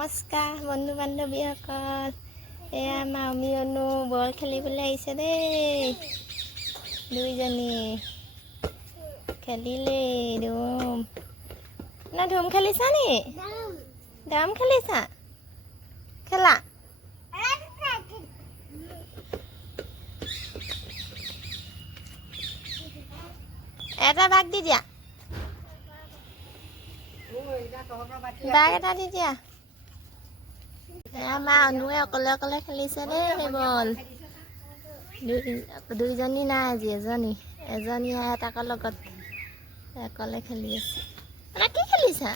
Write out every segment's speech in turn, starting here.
নমস্কাৰ বন্ধু বান্ধৱীসকল। এয়া মামী অনু বল খেলিবলৈ আহিছে দেই। দুইজনী খেলিলে ধুম না ধুম খেলিছা নি? দাম খেলিছা খেলা এটা বাগ দি দিয়া, বাগ এটা দি দিয়া। আমাৰ অনুৱে অকলে অকলে খেলিছে দেই বল। দুইজনী নাই আজি, এজনী এটাকৰ লগত অকলে খেলি আছে। কি খেলিছা?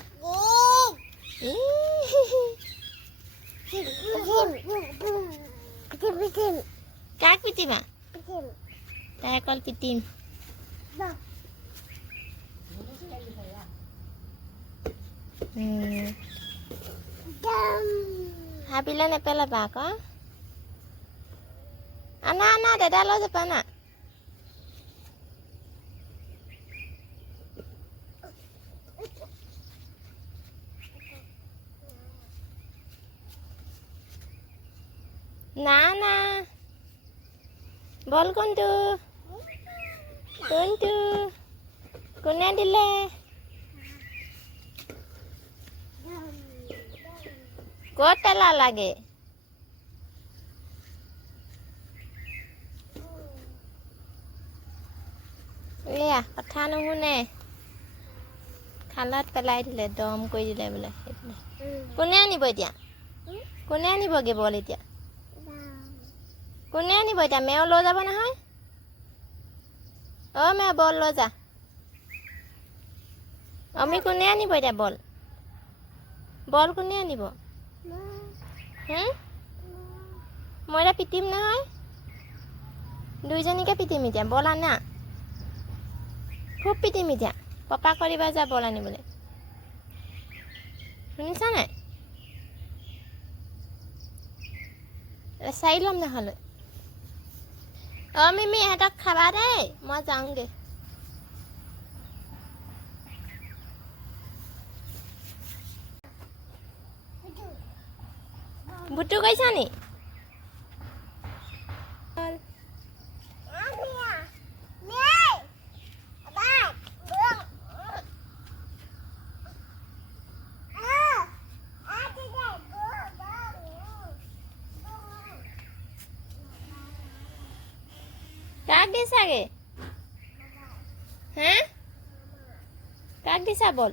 কাক পিটিবা? তাই অকল পিটিম। হাবিলে নেপেলাবা আকৌ। আনা আনা দাদা লৈ যাবা না। না না বল কোনটো কোনে দিলে? ক'ত পেলা লাগে? এয়া কথা নুশুনে, খালত পেলাই দিলে, দম কৰি দিলে বোলে। কোনে আনিব এতিয়া? কোনে আনিবগৈ বল এতিয়া? কোনে আনিব এতিয়া? মেও লৈ যাব নহয়। অ' মেও বল লৈ যা। আমি কোনে আনিব এতিয়া বল? বল কোনে আনিব? মই এতিয়া পিটিম নহয়, দুইজনীকে পিটিম এতিয়া। বল আনা, খুব পিটিম এতিয়া। পপা কৰিবা যা বল আনিবলৈ, শুনিছা নাই? চাই ল'ম নহ'লে। অ' মিমি ইহঁতক খাবা দেই, মই যাওঁগৈ। বুটু কৈছা নি? কাক দিছাগে? কাক দিছা বল?